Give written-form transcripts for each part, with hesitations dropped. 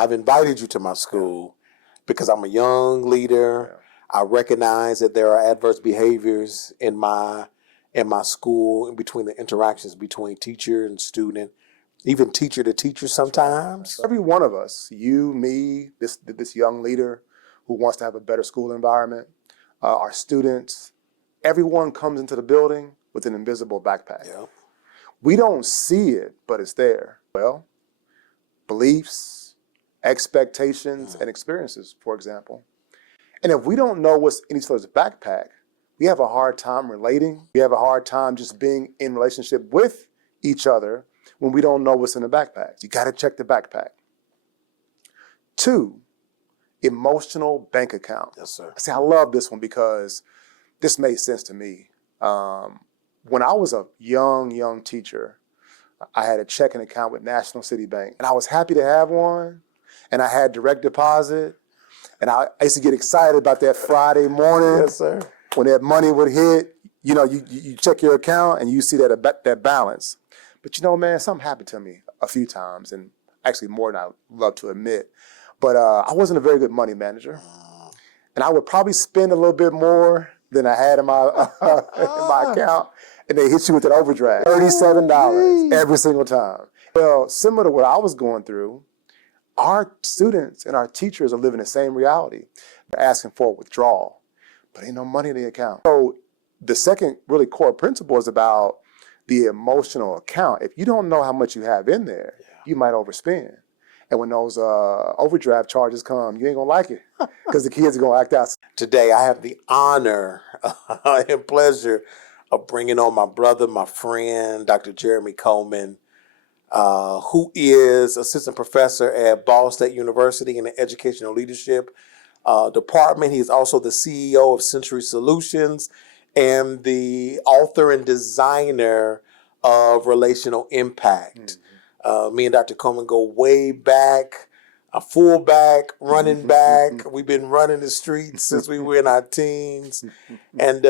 I've invited you to my school because I'm a young leader. I recognize that there are adverse behaviors in my school, in between the interactions between teacher and student, even teacher to teacher sometimes. Every one of us, you, me, this young leader who wants to have a better school environment, our students, everyone comes into the building with an invisible backpack. Yeah. We don't see it, but it's there. Well, beliefs, expectations, and experiences, for example. And if we don't know what's in each other's backpack, we have a hard time relating. We have a hard time just being in relationship with each other when we don't know what's in the backpack. You got to check the backpack. 2, emotional bank account. Yes, sir. See, I love this one because this made sense to me. When I was a young teacher, I had a checking account with National City Bank, and I was happy to have one, and I had direct deposit, and I used to get excited about that Friday morning. Yes, sir. When that money would hit, you know, you check your account and you see that balance. But you know, man, something happened to me a few times, and actually more than I'd love to admit. But I wasn't a very good money manager, and I would probably spend a little bit more than I had in my in my account, and they hit you with an overdraft, $37 every single time. Well, similar to what I was going through, our students and our teachers are living the same reality. They're asking for a withdrawal, but ain't no money in the account. So the second really core principle is about the emotional account. If you don't know how much you have in there, you might overspend. And when those overdraft charges come, you ain't gonna like it because the kids are gonna act out. Today, I have the honor and pleasure of bringing on my brother, my friend, Dr. Jeremy Coleman, who is assistant professor at Ball State University in the Educational Leadership Department. He is also the CEO of Century Solutions and the author and designer of Relational Impact. Me and Dr. Coleman go way back, a fullback, running back. We've been running the streets since we were in our teens. And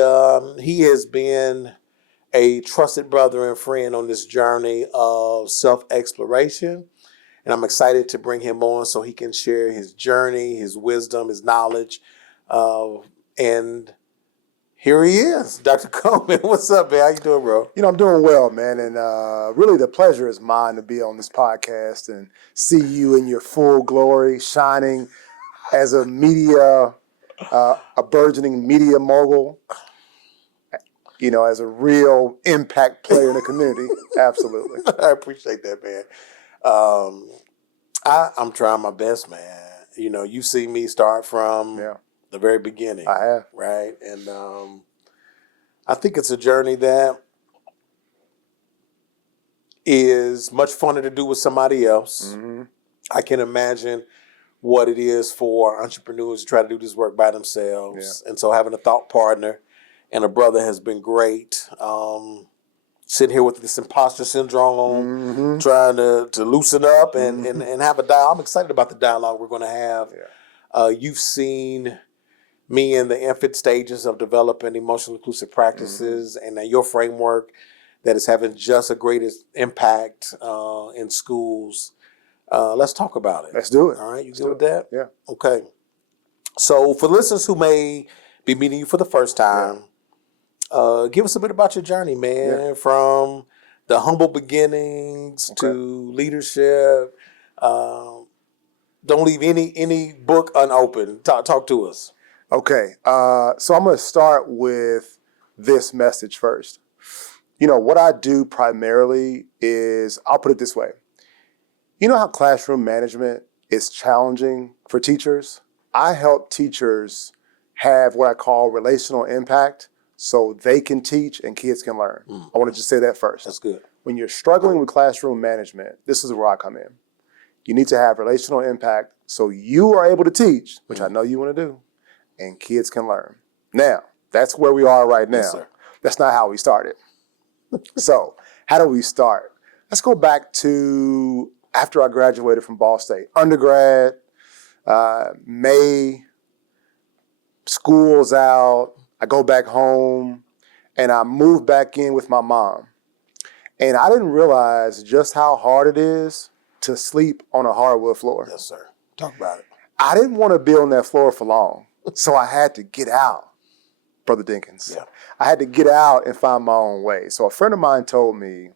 he has been a trusted brother and friend on this journey of self-exploration. And I'm excited to bring him on so he can share his journey, his wisdom, his knowledge. And here he is, Dr. Coleman. What's up, man? How you doing, bro? You know, I'm doing well, man. And really the pleasure is mine to be on this podcast and see you in your full glory, shining as a media, a burgeoning media mogul, you know, as a real impact player in the community. Absolutely. I appreciate that, man. I'm trying my best, man. You know, you see me start from the very beginning. I have. Right? And I think it's a journey that is much funner to do with somebody else. Mm-hmm. I can imagine what it is for entrepreneurs to try to do this work by themselves. And so having a thought partner and a brother has been great. Sitting here with this imposter syndrome, trying to loosen up and have a dialogue. I'm excited about the dialogue we're going to have. You've seen me in the infant stages of developing emotional inclusive practices and your framework that is having just a greatest impact in schools. Let's talk about it. Let's do it. All right, you good with that? Yeah. Okay. So for listeners who may be meeting you for the first time, give us a bit about your journey, man, from the humble beginnings to leadership. Don't leave any book unopened. Talk to us. Okay, so I'm going to start with this message first. You know, what I do primarily is, I'll put it this way. You know how classroom management is challenging for teachers? I help teachers have what I call relational impact so they can teach and kids can learn. I want to just say that first. That's good. When you're struggling with classroom management, this is where I come in. You need to have relational impact so you are able to teach, which I know you want to do, and kids can learn. Now, that's where we are right now. Yes, sir. That's not how we started. So, how do we start? Let's go back to after I graduated from Ball State. Undergrad, May, school's out, I go back home, and I move back in with my mom. And I didn't realize just how hard it is to sleep on a hardwood floor. Yes, sir. Talk about it. I didn't want to be on that floor for long, so I had to get out, Brother Dinkins. Yeah. I had to get out and find my own way. So a friend of mine told me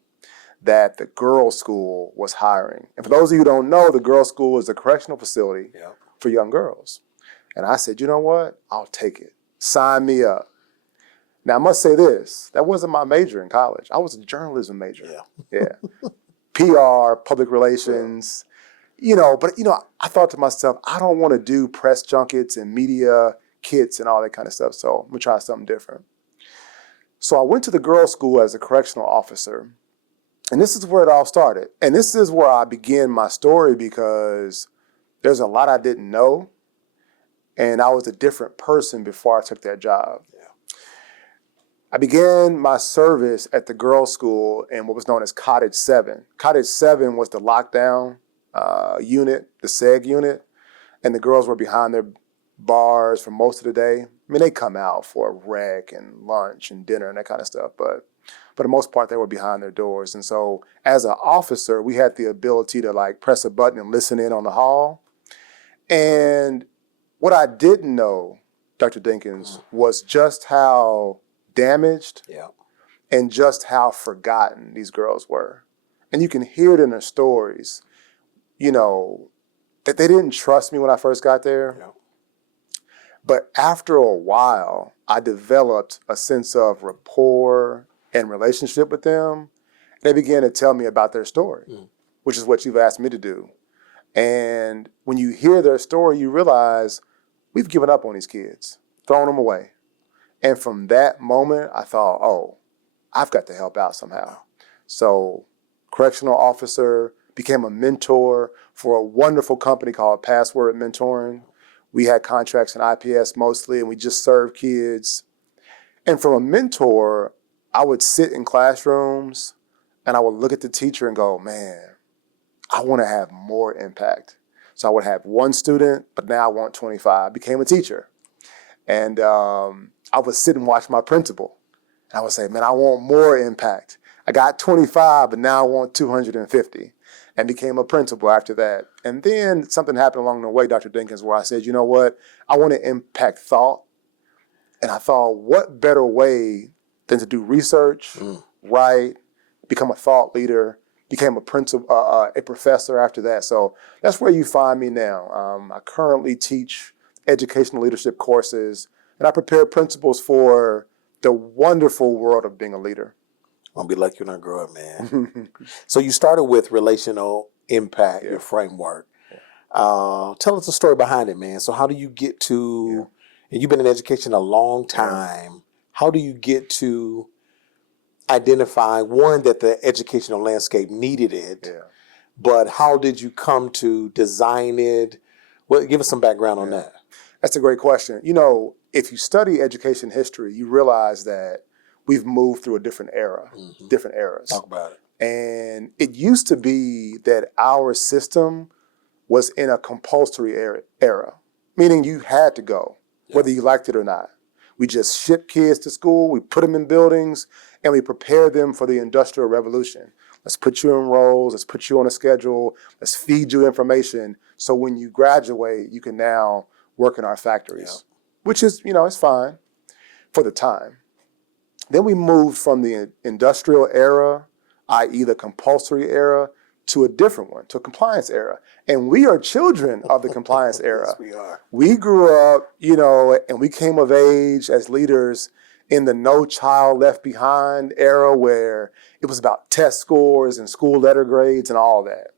that the girls' school was hiring. And for those of you who don't know, the girls' school is a correctional facility for young girls. And I said, you know what? I'll take it. Sign me up. Now, I must say this. That wasn't my major in college. I was a journalism major. Yeah. PR, public relations, but I thought to myself, I don't want to do press junkets and media kits and all that kind of stuff. So I'm going to try something different. So I went to the girls' school as a correctional officer. And this is where it all started. And this is where I began my story because there's a lot I didn't know. And I was a different person before I took that job. I began my service at the girls' school in what was known as Cottage 7. Cottage 7 was the lockdown unit, the SEG unit, and the girls were behind their bars for most of the day. I mean, they come out for rec and lunch and dinner and that kind of stuff, but for the most part, they were behind their doors. And so as an officer, we had the ability to press a button and listen in on the hall. And what I didn't know, Dr. Dinkins, was just how damaged and just how forgotten these girls were. And you can hear it in their stories, that they didn't trust me when I first got there. But after a while, I developed a sense of rapport and relationship with them. They began to tell me about their story, which is what you've asked me to do. And when you hear their story, you realize we've given up on these kids, thrown them away. And from that moment, I thought, oh, I've got to help out somehow. So correctional officer, became a mentor for a wonderful company called Password Mentoring. We had contracts in IPS mostly, and we just served kids. And from a mentor, I would sit in classrooms and I would look at the teacher and go, man, I want to have more impact. So I would have one student, but now I want 25. I became a teacher. And I would sit and watch my principal. And I would say, man, I want more impact. I got 25, but now I want 250. And became a principal after that. And then something happened along the way, Dr. Dinkins, where I said, you know what? I want to impact thought. And I thought, what better way than to do research, write, become a thought leader, became a principal, a professor after that. So that's where you find me now. I currently teach educational leadership courses, and I prepare principals for the wonderful world of being a leader. I'll be lucky when I grow up, man. So you started with relational impact, your framework. Tell us the story behind it, man. So how do you get to, and you've been in education a long time, how do you get to identify, one, that the educational landscape needed it, but how did you come to design it? Well, give us some background on that. That's a great question. If you study education history, you realize that we've moved through a different era, different eras. Talk about it. And it used to be that our system was in a compulsory era, meaning you had to go, whether you liked it or not. We just shipped kids to school, we put them in buildings, and we prepared them for the Industrial Revolution. Let's put you in roles, let's put you on a schedule, let's feed you information, so when you graduate, you can now work in our factories, which is, it's fine for the time. Then we moved from the industrial era, i.e. the compulsory era, to a different one, to a compliance era. And we are children of the compliance era. Yes, we are. We grew up, and we came of age as leaders in the No Child Left Behind era, where it was about test scores and school letter grades and all that.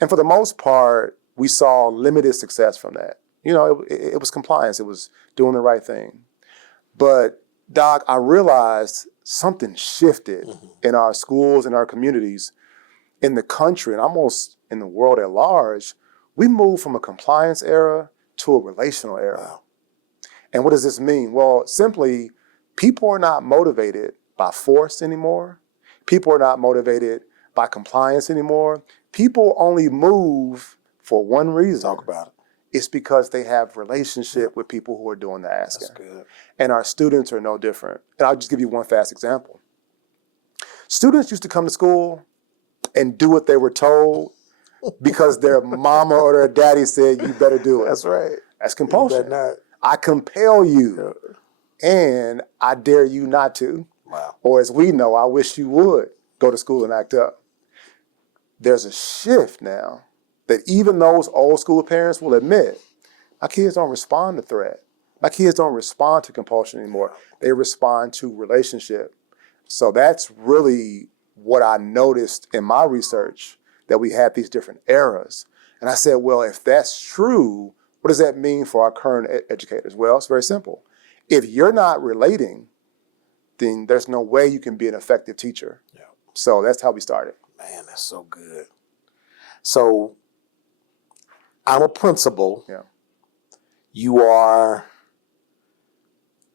And for the most part, we saw limited success from that. It was compliance. It was doing the right thing. But Doc, I realized something shifted in our schools, in our communities, in the country, and almost in the world at large. We moved from a compliance era to a relational era. Wow. And what does this mean? Well, simply, people are not motivated by force anymore. People are not motivated by compliance anymore. People only move for one reason. Talk about it. It's because they have relationship with people who are doing the asking. That's good. And our students are no different. And I'll just give you one fast example. Students used to come to school and do what they were told because their mama or their daddy said you better do it. That's right. That's You better compulsion. not. I compel you, and I dare you not to. Wow. Or as we know, I wish you would go to school and act up. There's a shift now that even those old school parents will admit, my kids don't respond to threat. My kids don't respond to compulsion anymore. They respond to relationship. So that's really what I noticed in my research, that we had these different eras. And I said, well, if that's true, what does that mean for our current educators? Well, it's very simple. If you're not relating, then there's no way you can be an effective teacher. Yeah. So that's how we started. Man, that's so good. So I'm a principal. Yeah. You are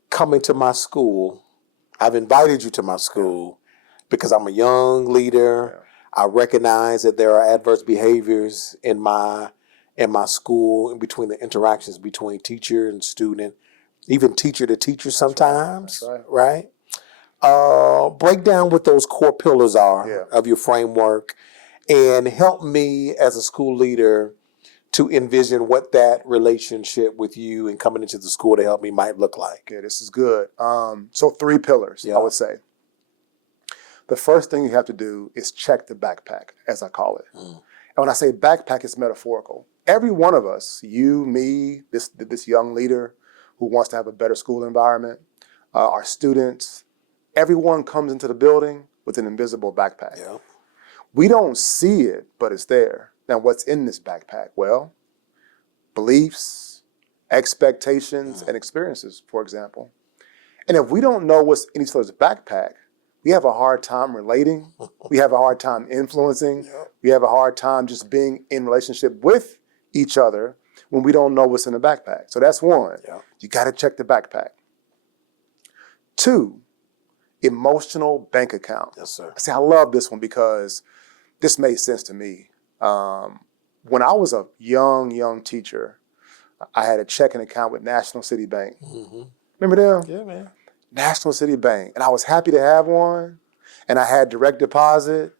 coming to my school. I've invited you to my school because I'm a young leader. I recognize that there are adverse behaviors in my school, in between the interactions between teacher and student, even teacher to teacher sometimes. That's right? Break down what those core pillars are of your framework, and help me as a school leader to envision what that relationship with you and coming into the school to help me might look like. Yeah, this is good. So 3 pillars, I would say. The first thing you have to do is check the backpack, as I call it. And when I say backpack, it's metaphorical. Every one of us, you, me, this young leader who wants to have a better school environment, our students, everyone comes into the building with an invisible backpack. Yeah. We don't see it, but it's there. Now, what's in this backpack? Well, beliefs, expectations, and experiences, for example. And if we don't know what's in each other's backpack, we have a hard time relating. We have a hard time influencing. We have a hard time just being in relationship with each other when we don't know what's in the backpack. So that's one. You got to check the backpack. 2, emotional bank account. Yes, sir. See, I love this one because this made sense to me. When I was a young teacher, I had a checking account with National City Bank. Remember them? Yeah, man. National City Bank. And I was happy to have one. And I had direct deposit.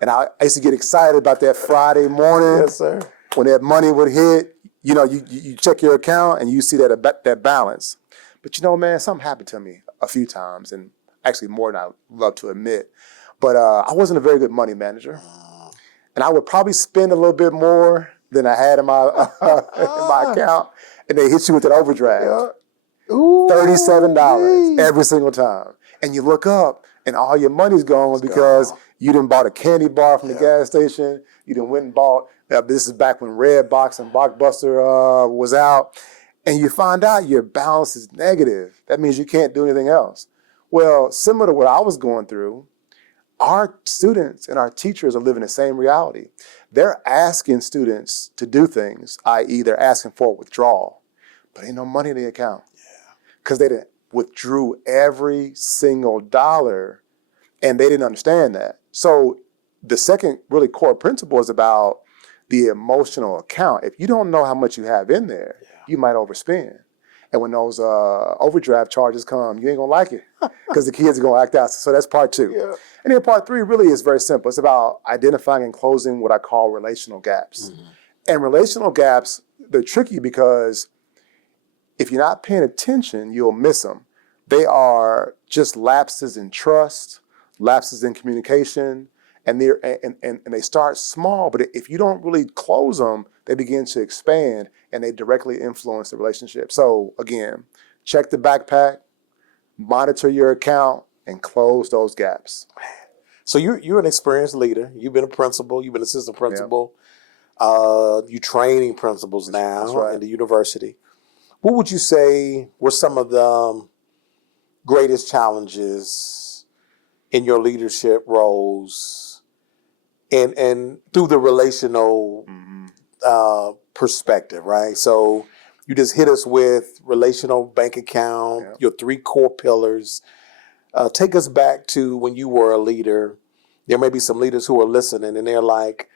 And I used to get excited about that Friday morning. Yes, sir. When that money would hit, you check your account and you see that balance. But man, something happened to me a few times, and actually more than I love to admit. But I wasn't a very good money manager. And I would probably spend a little bit more than I had in my in my account. And they hit you with that overdraft. Ooh, $37 every single time. And you look up and all your money's gone because you done bought a candy bar from the gas station. You done went and bought, this is back when Redbox and Blockbuster was out. And you find out your balance is negative. That means you can't do anything else. Well, similar to what I was going through, our students and our teachers are living the same reality. They're asking students to do things, i.e. they're asking for a withdrawal, but ain't no money in the account. Because they withdrew every single dollar, and they didn't understand that. So the second really core principle is about the emotional account. If you don't know how much you have in there, you might overspend. And when those overdraft charges come, you ain't gonna like it because the kids are gonna act out. So that's part 2. And then part 3 really is very simple. It's about identifying and closing what I call relational gaps. And relational gaps, they're tricky because if you're not paying attention, you'll miss them. They are just lapses in trust, lapses in communication, and they start small, but if you don't really close them, they begin to expand and they directly influence the relationship. So again, check the backpack, monitor your account, and close those gaps. So you're an experienced leader. You've been a principal. You've been assistant principal. You're training principals now in the university. What would you say were some of the greatest challenges in your leadership roles and through the relational perspective, right? So you just hit us with relational bank account, your 3 core pillars. Take us back to when you were a leader. There may be some leaders who are listening and they're like,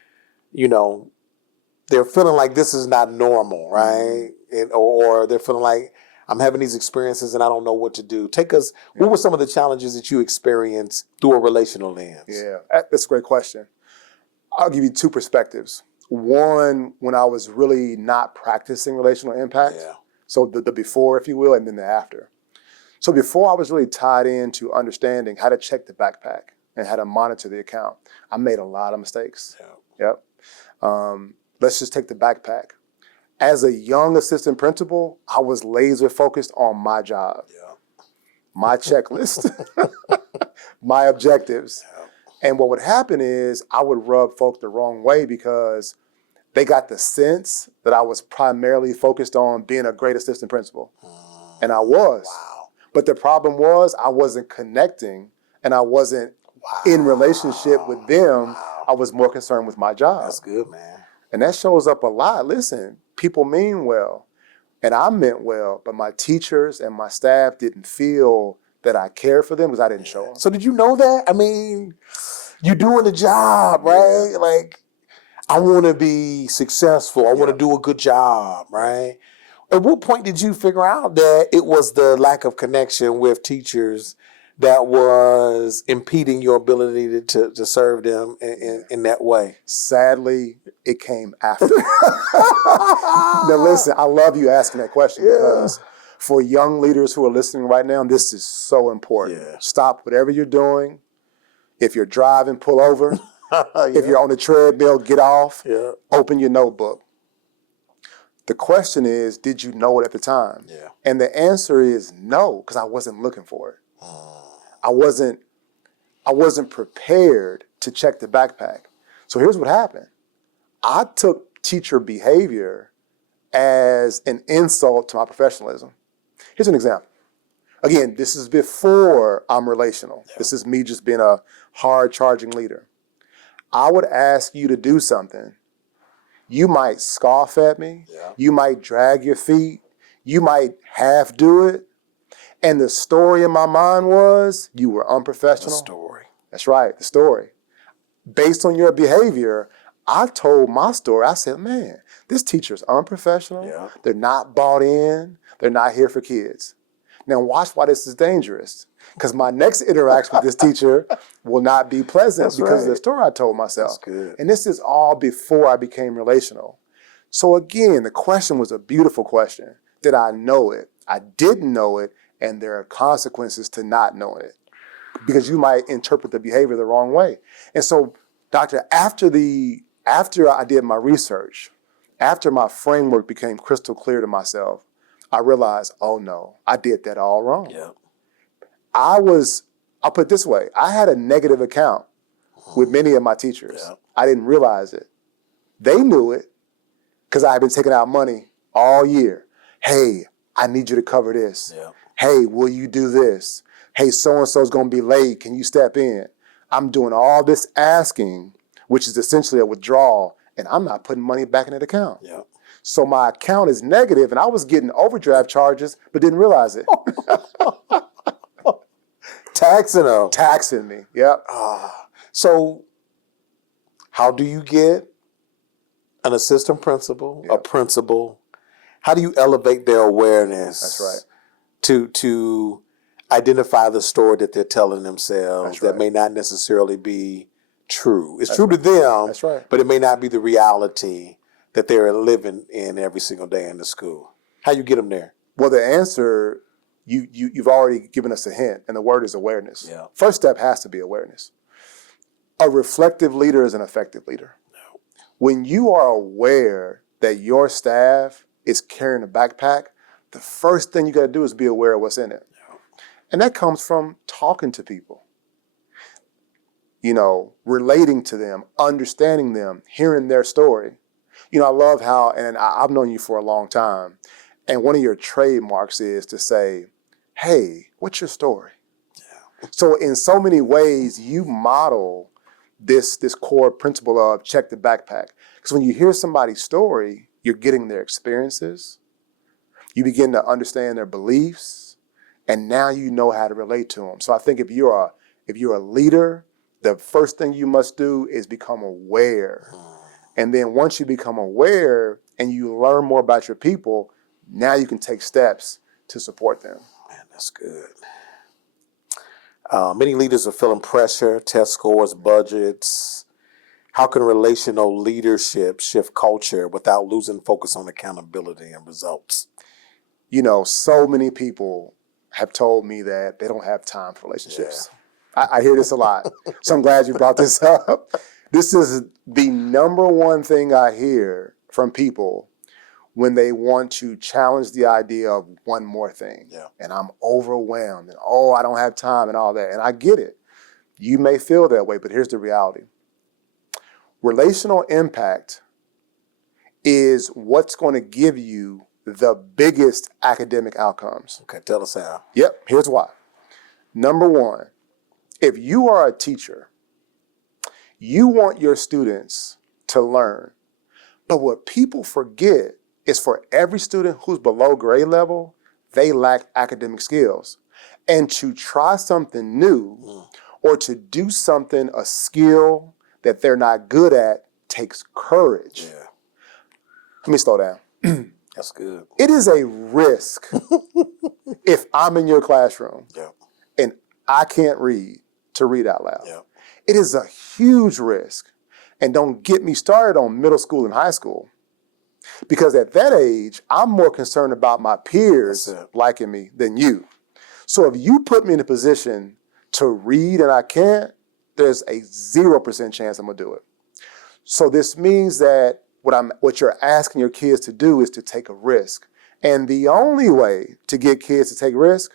they're feeling like this is not normal, right? Or they're feeling like I'm having these experiences and I don't know what to do. Take us, what were some of the challenges that you experienced through a relational lens? Yeah, that's a great question. I'll give you 2 perspectives. One, when I was really not practicing relational impact. Yeah. So the before, if you will, and then the after. So before I was really tied into understanding how to check the backpack and how to monitor the account, I made a lot of mistakes. Yeah. Yep. Let's just take the backpack. As a young assistant principal, I was laser focused on my job, Yeah. my checklist, my objectives. Yeah. And what would happen is I would rub folk the wrong way because they got the sense that I was primarily focused on being a great assistant principal. And I was. Wow. But the problem was I wasn't connecting and I wasn't in relationship with them. Wow. I was more concerned with my job. That's good, man. And that shows up a lot. Listen, people mean well, and I meant well, but my teachers and my staff didn't feel that I cared for them because I didn't show them. So did you know that? I mean, you're doing the job, right? Yeah. Like, I want to be successful. I want to do a good job, right? At what point did you figure out that it was the lack of connection with teachers that was impeding your ability to serve them in that way? Sadly, it came after. Now listen, I love you asking that question because for young leaders who are listening right now, this is so important. Yeah. Stop whatever you're doing. If you're driving, pull over. If you're on the treadmill, get off. Yeah. Open your notebook. The question is, did you know it at the time? Yeah. And the answer is no, because I wasn't looking for it. I wasn't prepared to check the backpack. So here's what happened. I took teacher behavior as an insult to my professionalism. Here's an example. Again, this is before I'm relational. Yeah. This is me just being a hard-charging leader. I would ask you to do something. You might scoff at me. Yeah. You might drag your feet. You might half do it. And the story in my mind was you were unprofessional. The story. That's right, the story. Based on your behavior, I told my story. I said, man, this teacher's unprofessional. Yeah. They're not bought in. They're not here for kids. Now watch why this is dangerous. Because my next interaction with this teacher will not be pleasant because of the story I told myself. That's good. And this is all before I became relational. So again, the question was a beautiful question. Did I know it? I didn't know it, and there are consequences to not knowing it because you might interpret the behavior the wrong way. And so, Doctor, after I did my research, after my framework became crystal clear to myself, I realized, oh no, I did that all wrong. Yeah. I'll put it this way, I had a negative account with many of my teachers. Yeah. I didn't realize it. They knew it because I had been taking out money all year. Hey, I need you to cover this. Yeah. Hey, will you do this? Hey, so-and-so's going to be late. Can you step in? I'm doing all this asking, which is essentially a withdrawal, and I'm not putting money back in that account. Yeah. So my account is negative, and I was getting overdraft charges, but didn't realize it. Taxing them. Taxing me, yep. So how do you get an assistant principal, a principal? How do you elevate their awareness? That's right. To identify the story that they're telling themselves that may not necessarily be true. It's true to them, That's right. But it may not be the reality that they're living in every single day in the school. How you get them there? Well, the answer, you've already given us a hint, and the word is awareness. Yeah. First step has to be awareness. A reflective leader is an effective leader. No. When you are aware that your staff is carrying a backpack, the first thing you got to do is be aware of what's in it. Yeah. And that comes from talking to people, relating to them, understanding them, hearing their story. I love how, and I've known you for a long time, and one of your trademarks is to say, hey, what's your story? Yeah. So in so many ways, you model this core principle of check the backpack. Because when you hear somebody's story, you're getting their experiences. You begin to understand their beliefs, and now you know how to relate to them. So I think if you're a leader, the first thing you must do is become aware. And then once you become aware and you learn more about your people, now you can take steps to support them. Man, that's good. Many leaders are feeling pressure, test scores, budgets. How can relational leadership shift culture without losing focus on accountability and results? You know, so many people have told me that they don't have time for relationships. I hear this a lot. So I'm glad you brought this up. This is the number one thing I hear from people when they want to challenge the idea of one more thing. Yeah. And I'm overwhelmed and, oh, I don't have time and all that. And I get it. You may feel that way, but here's the reality. Relational impact is what's going to give you the biggest academic outcomes. Okay, tell us how. Yep, here's why. Number one, if you are a teacher, you want your students to learn. But what people forget is for every student who's below grade level, they lack academic skills. And to try something new or to do something, a skill that they're not good at, takes courage. Yeah, Let me slow down. that's good. It is a risk if I'm in your classroom Yeah, and I can't read to read out loud. yeah. It is a huge risk. And don't get me started on middle school and high school. Because at that age, I'm more concerned about my peers That's it. liking me than you. So if you put me in a position to read and I can't, there's a 0% chance I'm gonna do it. So this means that what you're asking your kids to do is to take a risk. And the only way to get kids to take risk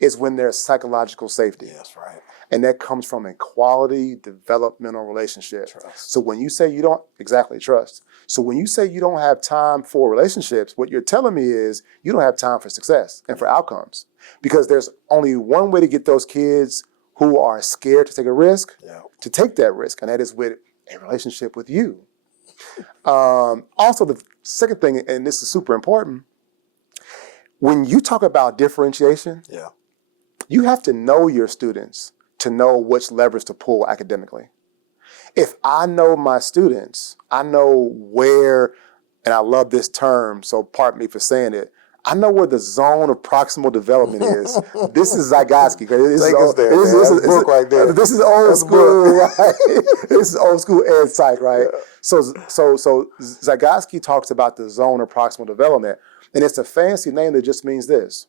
is when there's psychological safety. Yeah, that's right. And that comes from a quality developmental relationship. Trust. So when you say you don't, exactly, trust. So when you say you don't have time for relationships, what you're telling me is you don't have time for success and for outcomes. Because there's only one way to get those kids who are scared to take a risk Yeah. to take that risk, and that is with a relationship with you. Also, the second thing, and this is super important, when you talk about differentiation, Yeah. you have to know your students to know which levers to pull academically. If I know my students, I know where, and I love this term, so pardon me for saying it, I know where the zone of proximal development is. This is Zygotsky. This Take us there, man. That's a book right there. This is old That's a school, book. right? This is old school ed psych, right? So Zygotsky talks about the zone of proximal development, and it's a fancy name that just means this.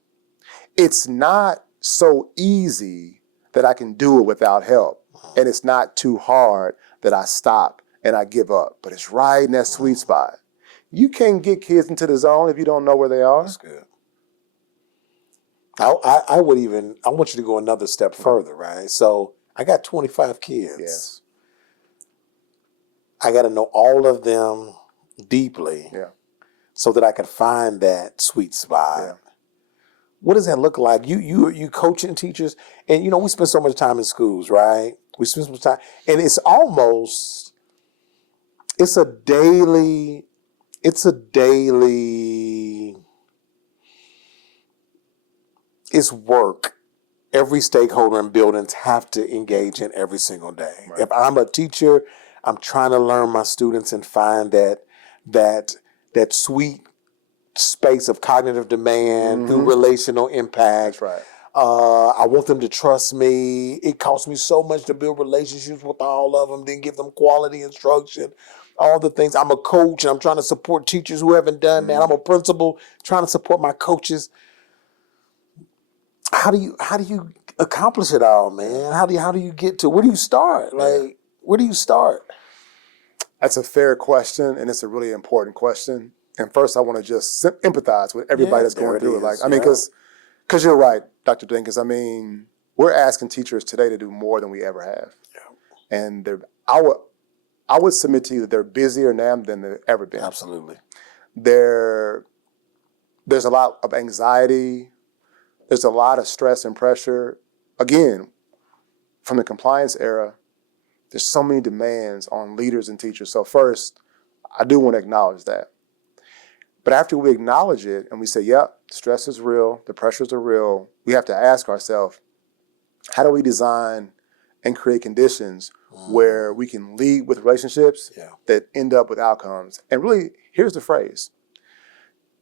It's not so easy that I can do it without help, and it's not too hard that I stop and I give up, but it's right in that sweet spot. You can't get kids into the zone if you don't know where they are. That's good. I want you to go another step further, right? So I got 25 kids. Yes. I got to know all of them deeply Yeah. so that I can find that sweet spot. Yeah. What does that look like? You coaching teachers, and we spend so much time in schools, right? We spend so much time, and it's a daily it's work. Every stakeholder in buildings have to engage in every single day. Right. If I'm a teacher, I'm trying to learn my students and find that sweet space of cognitive demand through relational impact. That's right. I want them to trust me. It costs me so much to build relationships with all of them, then give them quality instruction, all the things. I'm a coach and I'm trying to support teachers who haven't done that. I'm a principal trying to support my coaches. How do you accomplish it all, man? How do you get to, where do you start? Where do you start? That's a fair question, and it's a really important question. And first, I want to just empathize with everybody that's going through it. Because you're right, Dr. Dinkins. I mean, we're asking teachers today to do more than we ever have. Yeah. And I would submit to you that they're busier now than they've ever been. Absolutely. There's a lot of anxiety. There's a lot of stress and pressure. Again, from the compliance era, there's so many demands on leaders and teachers. So first, I do want to acknowledge that. But after we acknowledge it and we say, yep, stress is real, the pressures are real, we have to ask ourselves, how do we design and create conditions where we can lead with relationships that end up with outcomes? And really, here's the phrase: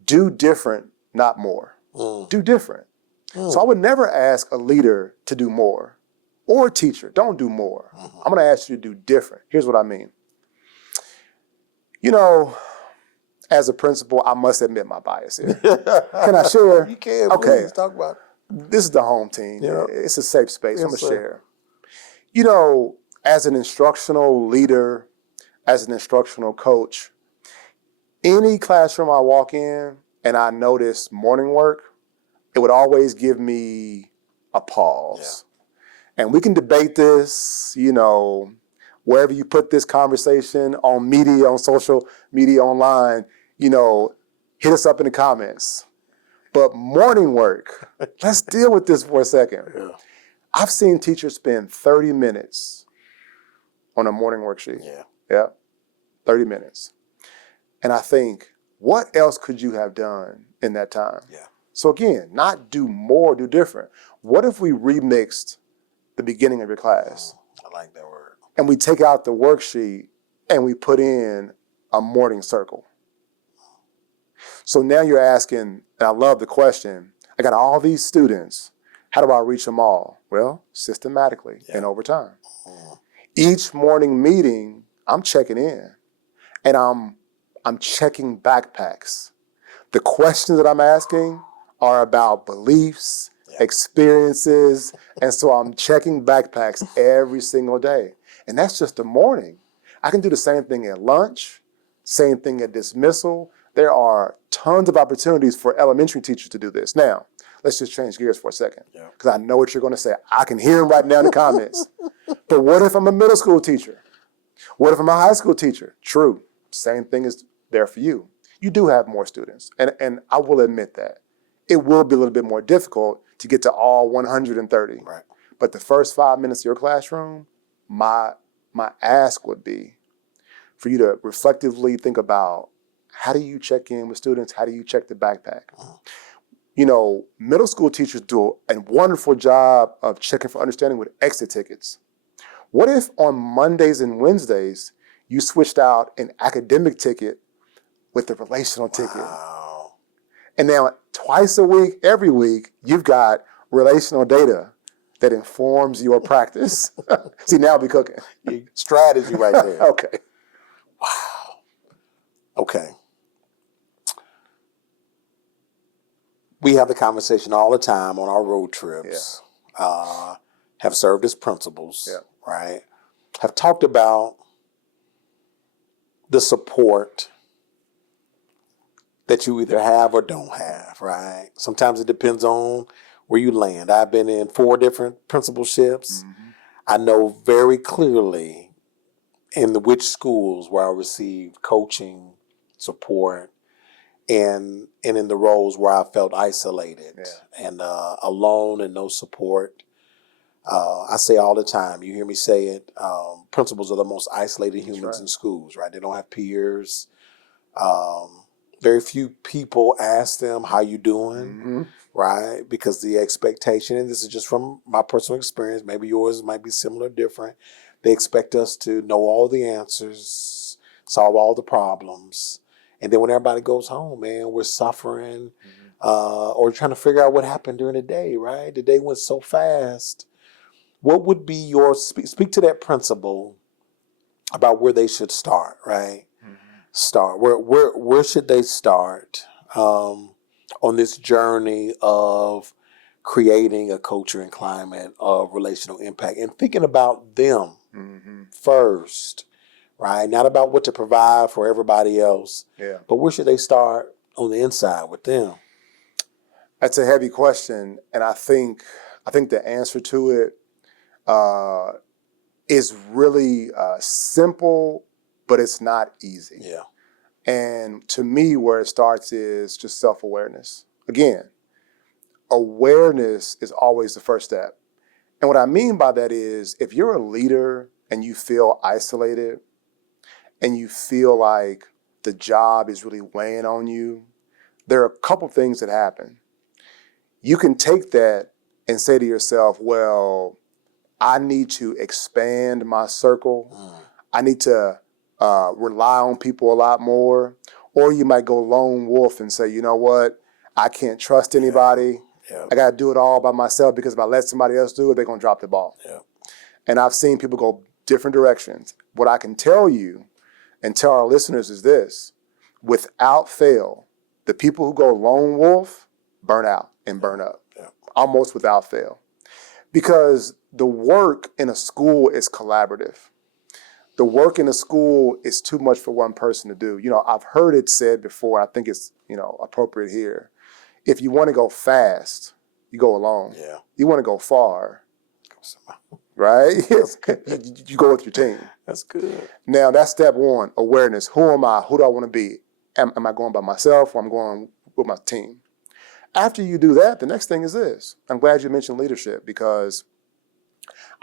do different, not more. Do different. So I would never ask a leader to do more, or a teacher, don't do more. I'm going to ask you to do different. Here's what I mean. You know, as a principal, I must admit my bias here. Can I share? You can, Okay. please talk about This is the home team. Yeah. It's a safe space. Yes, I'm going to sir. share. You know, as an instructional leader, as an instructional coach, any classroom I walk in and I notice morning work, it would always give me a pause. And we can debate this, you know, wherever you put this conversation on media, on social media, online, you know, hit us up in the comments. But morning work, let's deal with this for a second. Yeah. I've seen teachers spend 30 minutes on a morning worksheet. Yeah, 30 minutes. And I think, what else could you have done in that time? Yeah. So again, not do more, do different. What if we remixed the beginning of your class? I like that word. And we take out the worksheet and we put in a morning circle. So now you're asking, and I love the question, I got all these students. How do I reach them all? Well, systematically and over time. Each morning meeting, I'm checking in and I'm checking backpacks. The questions that I'm asking are about beliefs, experiences, and so I'm checking backpacks every single day. And that's just the morning. I can do the same thing at lunch, same thing at dismissal. There are tons of opportunities for elementary teachers to do this. Now, let's just change gears for a second, because I know what you're going to say. I can hear them right now in the comments. But what if I'm a middle school teacher? What if I'm a high school teacher? True, same thing is there for you. You do have more students, and I will admit that. It will be a little bit more difficult to get to all 130. Right. But the first 5 minutes of your classroom, my ask would be for you to reflectively think about, how do you check in with students? How do you check the backpack? You know, middle school teachers do a wonderful job of checking for understanding with exit tickets. What if on Mondays and Wednesdays, you switched out an academic ticket with the relational ticket? Wow. And now twice a week, every week, you've got relational data that informs your practice. See, now I'll be cooking. Strategy right there. Okay. Wow. Okay. We have the conversation all the time on our road trips. Have served as principals, right? Have talked about the support that you either have or don't have, right? Sometimes it depends on where you land. I've been in 4 different principalships. I know very clearly in which schools where I received coaching, support, and in the roles where I felt isolated and alone and no support. I say all the time, you hear me say it, principals are the most isolated humans in schools, right? They don't have peers. Very few people ask them, how you doing, right? Because the expectation, and this is just from my personal experience, maybe yours might be similar or different, they expect us to know all the answers, solve all the problems. And then when everybody goes home, man, we're suffering or trying to figure out what happened during the day, right? The day went so fast. What would be your, speak to that principle about where they should start, right? Start. Where should they start on this journey of creating a culture and climate of relational impact and thinking about them first, right? Not about what to provide for everybody else, but where should they start on the inside with them? That's a heavy question, and I think the answer to it is really simple, but it's not easy. And to me, where it starts is just self-awareness. Again, awareness is always the first step. And what I mean by that is, if you're a leader and you feel isolated and you feel like the job is really weighing on you, there are a couple things that happen. You can take that and say to yourself, well, I need to expand my circle. I need to rely on people a lot more. Or you might go lone wolf and say, you know what, I can't trust anybody. I got to do it all by myself, because if I let somebody else do it, they're going to drop the ball. And I've seen people go different directions. What I can tell you and tell our listeners is this: without fail, the people who go lone wolf burn out and burn up, almost without fail. Because the work in a school is collaborative. The work in a school is too much for one person to do. I've heard it said before, I think it's, appropriate here. If you want to go fast, you go alone. Yeah. You want to go far, right? You go with your team. That's good. Now, that's step one, awareness. Who am I? Who do I want to be? Am I going by myself, or I'm going with my team? After you do that, the next thing is this. I'm glad you mentioned leadership, because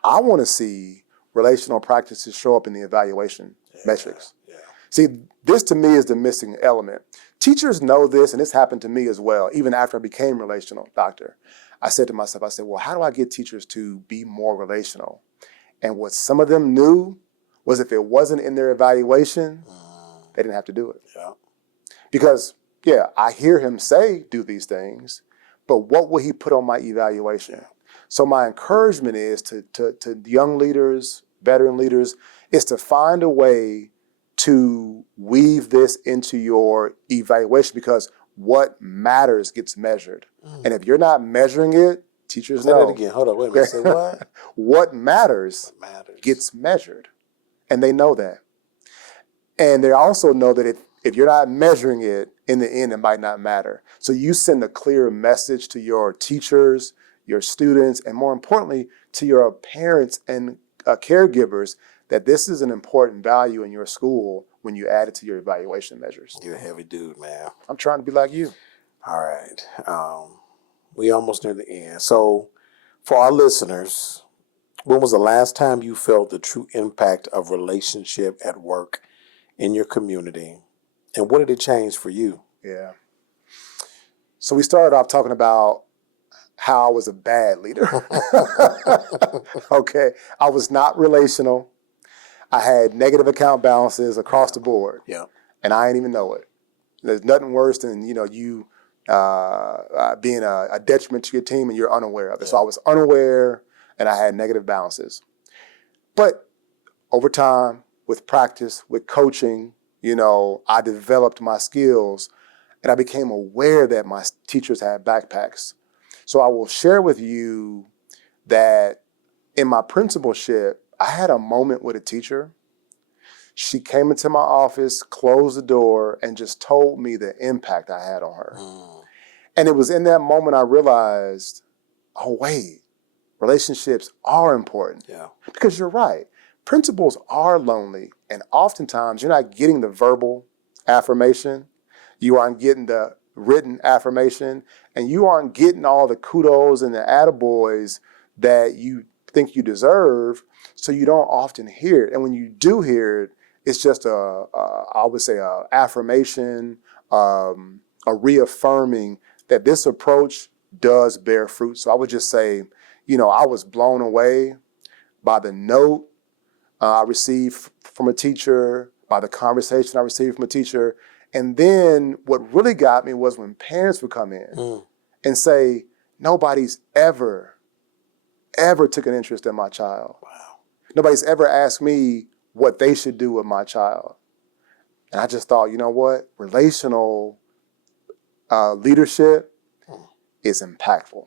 I want to see relational practices show up in the evaluation metrics. Yeah. See, this to me is the missing element. Teachers know this, and this happened to me as well. Even after I became relational doctor, I said to myself, well, how do I get teachers to be more relational? And what some of them knew was if it wasn't in their evaluation, they didn't have to do it. Yeah. Because, I hear him say, do these things, but what will he put on my evaluation? So my encouragement is to young leaders, veteran leaders, is to find a way to weave this into your evaluation, because what matters gets measured. And if you're not measuring it, teachers know. Say that again. Hold on. Wait a minute. Say what? What matters gets measured. And they know that. And they also know that if you're not measuring it, in the end, it might not matter. So you send a clear message to your teachers, your students, and more importantly, to your parents and caregivers, that this is an important value in your school when you add it to your evaluation measures. You're a heavy dude, man. I'm trying to be like you. All right. We almost near the end. So for our listeners, when was the last time you felt the true impact of relationship at work in your community? And what did it change for you? Yeah. So we started off talking about how I was a bad leader. Okay. I was not relational. I had negative account balances across the board. Yeah. And I didn't even know it. There's nothing worse than, you being a detriment to your team and you're unaware of it. So I was unaware and I had negative balances. But over time, with practice, with coaching, I developed my skills and I became aware that my teachers had backpacks. So I will share with you that in my principalship, I had a moment with a teacher. She came into my office, closed the door, and just told me the impact I had on her. And it was in that moment I realized, oh, wait, relationships are important. Yeah. Because you're right. Principals are lonely. And oftentimes you're not getting the verbal affirmation. You aren't getting the written affirmation. And you aren't getting all the kudos and the attaboys that you think you deserve. So you don't often hear it. And when you do hear it, it's just I would say a affirmation, a reaffirming that this approach does bear fruit. So I would just say, I was blown away by the note I received from a teacher, by the conversation I received from a teacher. And then what really got me was when parents would come in and say, nobody's ever took an interest in my child. Wow. Nobody's ever asked me what they should do with my child. And I just thought, you know what? Relational leadership is impactful.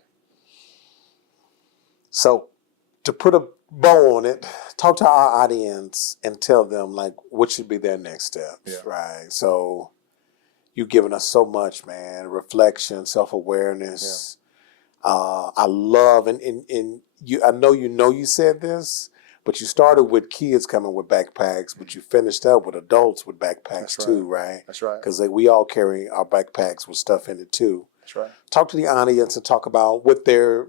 So to put a bow on it, talk to our audience and tell them what should be their next steps, right? So you've given us so much, man. Reflection, self-awareness. I love, and you. I know you said this, but you started with kids coming with backpacks, but you finished up with adults with backpacks too, right? That's right. Because we all carry our backpacks with stuff in it too. That's right. Talk to the audience and talk about what their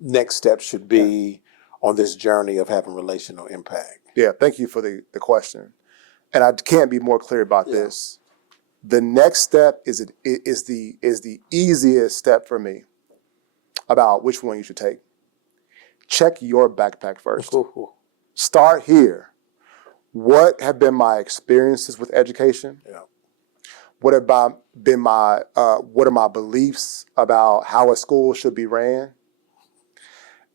next steps should be on this journey of having relational impact. Yeah, thank you for the question. And I can't be more clear about this. The next step is the easiest step for me about which one you should take. Check your backpack first. Start here. What have been my experiences with education? Yeah. What are my beliefs about how a school should be ran?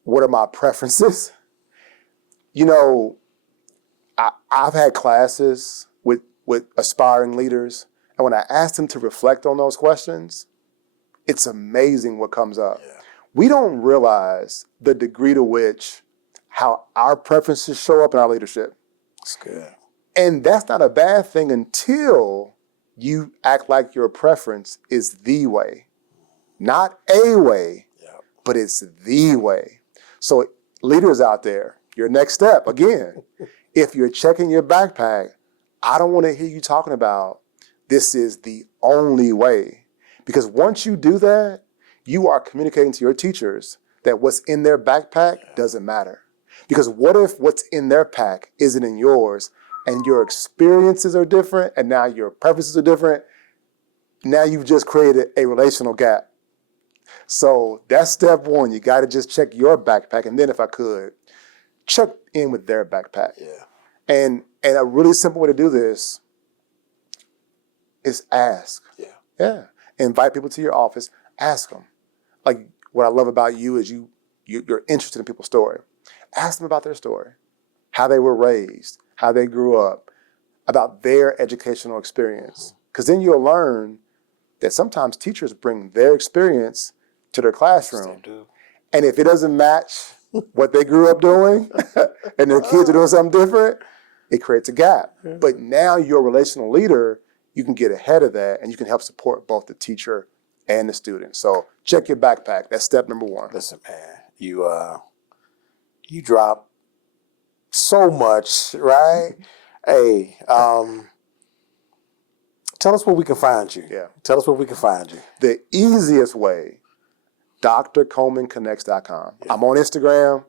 What are my preferences? I've had classes with with aspiring leaders. And when I ask them to reflect on those questions, it's amazing what comes up. Yeah. We don't realize the degree to which how our preferences show up in our leadership. That's good. And that's not a bad thing until you act like your preference is the way. Not a way, Yeah. but it's the way. So leaders out there, your next step, again, if you're checking your backpack, I don't want to hear you talking about this is the only way. Because once you do that, you are communicating to your teachers that what's in their backpack doesn't matter. Because what if what's in their pack isn't in yours and your experiences are different and now your preferences are different? Now you've just created a relational gap. So that's step one. You got to just check your backpack. And then if I could, check in with their backpack. Yeah. And a really simple way to do this is ask. Yeah. Yeah. Invite people to your office. Ask them. Like what I love about you is you're interested in people's story. Ask them about their story, how they were raised, how they grew up, about their educational experience. Because then you'll learn that sometimes teachers bring their experience to their classroom. And if it doesn't match what they grew up doing and their kids are doing something different, it creates a gap. Yeah. But now you're a relational leader, you can get ahead of that and you can help support both the teacher and the student. So check your backpack. That's step number one. Listen, man, you drop so much, right? Hey, tell us where we can find you. Yeah. Tell us where we can find you. The easiest way, drcolemanconnects.com. Yeah. I'm on Instagram.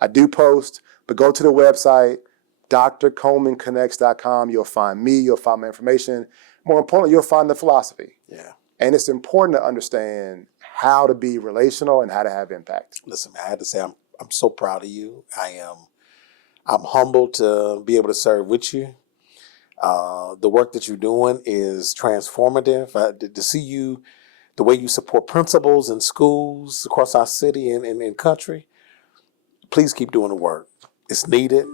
I do post, but go to the website, drcolemanconnects.com. You'll find me. You'll find my information. More importantly, you'll find the philosophy. Yeah. And it's important to understand how to be relational and how to have impact. Listen, man, I had to say I'm so proud of you. I'm humbled to be able to serve with you. The work that you're doing is transformative. To see you, the way you support principals in schools across our city and country, please keep doing the work. It's needed.